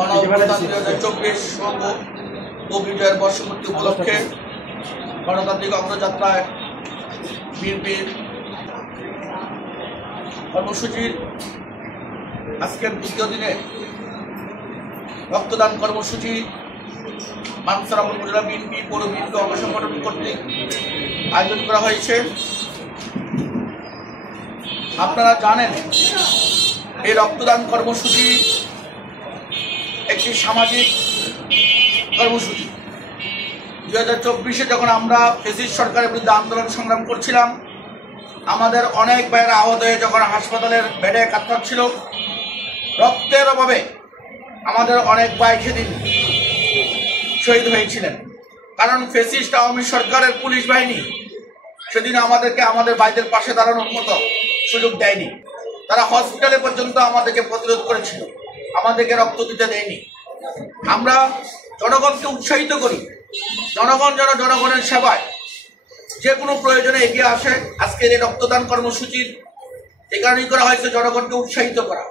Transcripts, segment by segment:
গণঅভ্যুত্থান 2024 ও বিজয়ের বর্ষপূর্তি উপলক্ষে গণতান্ত্রিক অগ্রযাত্রায় বিএনপির কর্মসূচির আজকের দ্বিতীয় দিনে রক্তদান কর্মসূচি মানসরাম উপজেলা বিএনপি পৌর বিএনপি অঙ্গ সংগঠন কর্তৃক আয়োজন করা হয়েছে। আপনারা জানেন এই রক্তদান কর্মসূচি একটি সামাজিক কর্মসূচি। 2024-এ যখন আমরা ফ্যাসিস্ট সরকারের বিরুদ্ধে আন্দোলন সংগ্রাম করছিলাম, আমাদের অনেক ভাইয়েরা আহত হয়ে যখন হাসপাতালের বেডে কাতরাচ্ছিল, রক্তের অভাবে আমাদের অনেক ভাই সেদিন শহীদ হয়েছিলেন। কারণ ফ্যাসিস্ট আওয়ামী সরকারের পুলিশ বাহিনী সেদিন আমাদেরকে আমাদের ভাইদের পাশে দাঁড়ানোর মতো সুযোগ দেয়নি। তারা হসপিটালে পর্যন্ত আমাদেরকে প্রতিরোধ করেছিল, আমাদেরকে রক্ত দিতে দেয়নি। আমরা জনগণকে উৎসাহিত করি, জনগণ যেন জনগণের সেবায় যে কোনো প্রয়োজনে এগিয়ে আসে। আজকের এই রক্তদান কর্মসূচির এই কারণেই করা হয়েছে জনগণকে উৎসাহিত করা।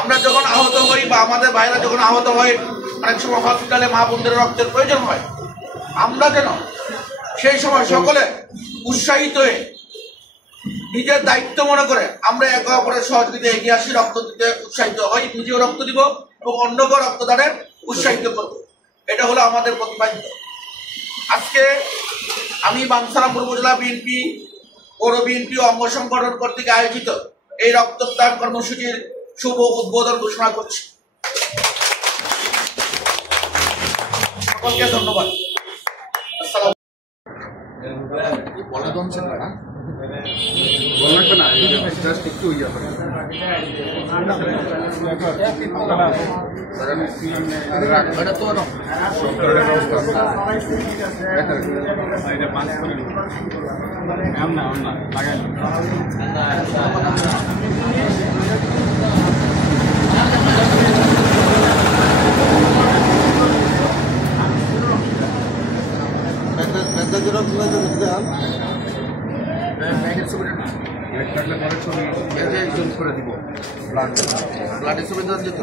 আমরা যখন আহত হই বা আমাদের ভাইরা যখন আহত হয়, অনেক সময় হসপিটালে মা বোনদের রক্তের প্রয়োজন হয়, আমরা যেন সেই সময় সকলে উৎসাহিত হয়ে নিজের দায়িত্ব মনে করে আমরা একে অপরের সহযোগিতা এগিয়ে আসি, রক্ত দিতে উৎসাহিত হই, নিজেও রক্ত দিব এবং অন্যকেও রক্তদানে উৎসাহিত করব। এটা হলো আমাদের প্রতিপাদ্য। আজকে আমি বাঞ্ছারামপুর উপজেলা বিএনপি পৌর বিএনপি অঙ্গ সংগঠন কর্তৃক আয়োজিত এই রক্তদান কর্মসূচির শুভ উদ্বোধন ঘোষণা করছি। সকলকে ধন্যবাদ। ব্লাডের সুবিধা যেত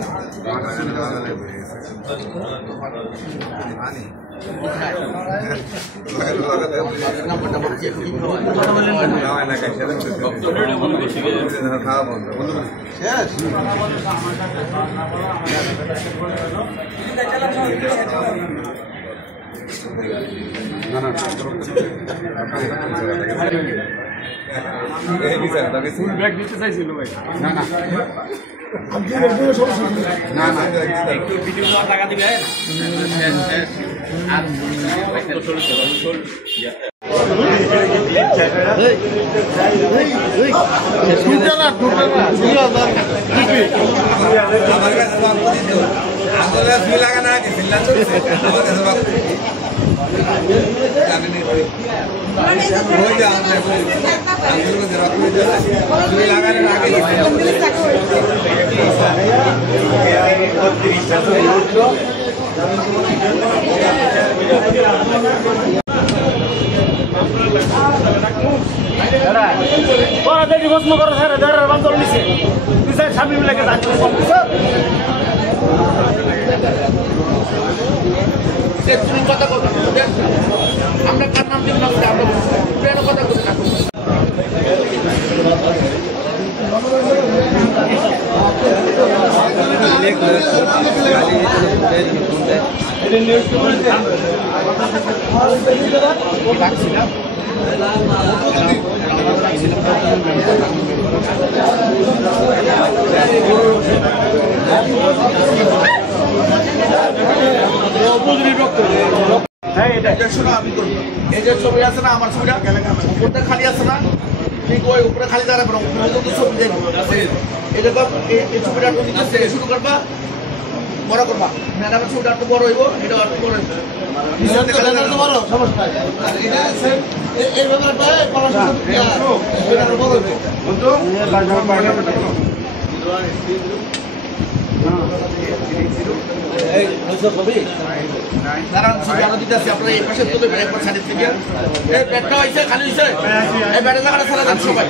ফুল ব্যাগ দিতে চাইছিল ভাই। না না না না একটু ভিডিও টাকা দিবে আর প্রশ্ন করো স্যার আন্দোলন নিচ্ছে স্বামী মিলে কথা বলবো আমরা কার নাম দিব না, আমরা কথা বলি না। এই যে ছবি আছে না, আমার ছবিটা উপরটা খালি আছে না, ঠিক ওই উপরে খালি দাঁড়াবে ছবি দেখবো। এরকম এই ছবিটা একটু দিতে শুরু করবা, বড় করবা, ম্যাডামের ছবিটা একটু বড় হইব, এটা একটু বড় হইব, সমস্যা এই ব্যাপারটা বড় হইবে। দাঁড়ান ছবি আরো দিতে আসছি, আপনারা এই পাশে তুলে একবার সাইডের থেকে এই ব্যাটটা হয়েছে খালি হয়েছে, এই ব্যাটের জায়গাটা ছাড়া যান সবাই।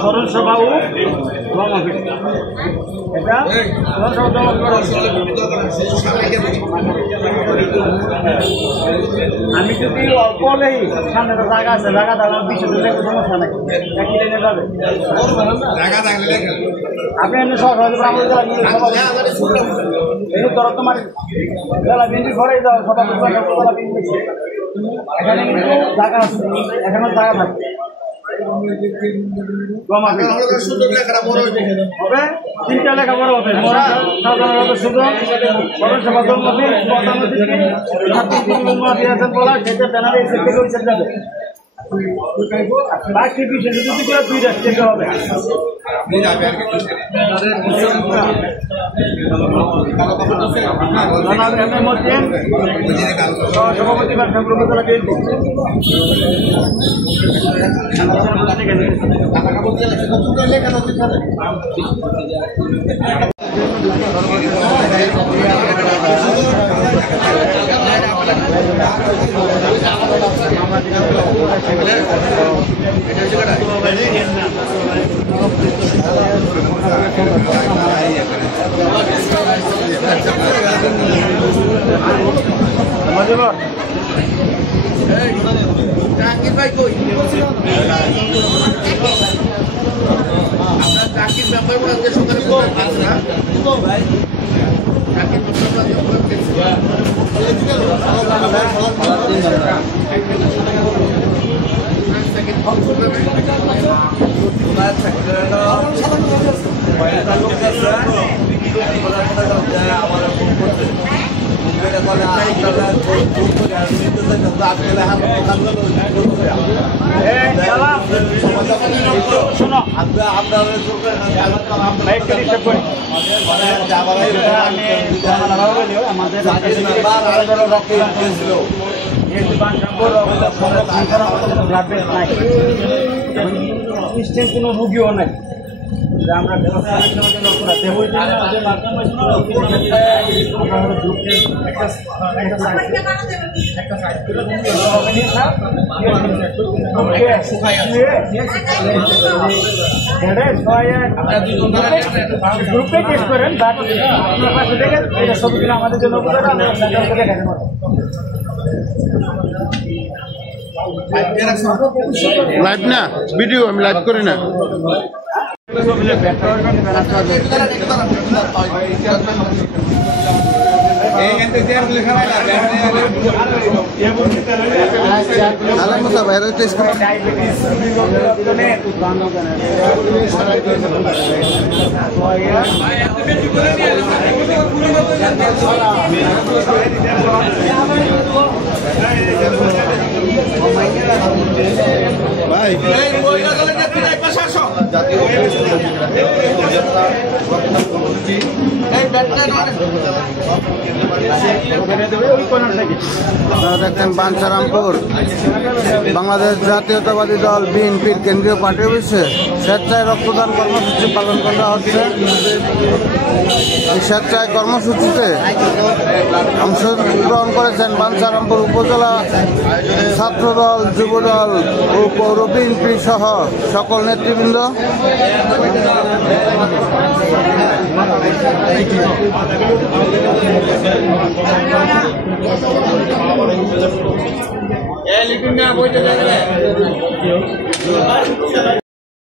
স্মরণ সভা ও আমি যদি অল্প নেই সামনে তো জায়গা আছে, জায়গা থাকলে বিশেষ সমস্যা নেই, একই লাইনে যাবে। আপনি এমনি ধরো তোমার জেলা বিএনপি ঘরে যাও, সভাপতি এখানে কিন্তু জায়গা আছে, এখানে জায়গা থাকবে। তিনটা লেখা বড় হবে সাধারণত শুধু পৌরসভা বলা সেটা ব্যানারে যাবে। বাকি বিষয় যদি করে 2টা স্টেপে হবে। সভাপতি বা ভাই কই আপনার চাকরির ব্যাপার সরকারের ভাই চাকরির কোনো রুগীও নাই, আমরা গ্রুপে টেস্ট করেন, আপনার পাশে দেখেন এটা সবগুলো আমাদের জন্য লাইভ না ভিডিও, আমি লাইভ করি না। ভাই দেখেন বাঞ্ছারামপুর বাংলাদেশ জাতীয়তাবাদী দল বিএনপির কেন্দ্রীয় পার্টি অফিসে স্বেচ্ছায় রক্তদান কর্মসূচি পালন করা হচ্ছে। এই স্বেচ্ছায় কর্মসূচিতে অংশগ্রহণ করেছেন বাঞ্ছারামপুর উপজেলা ছাত্রদল, যুবদল ও পৌর বিএনপি সহ সকল নেতৃবৃন্দ। লিখুন না বইটা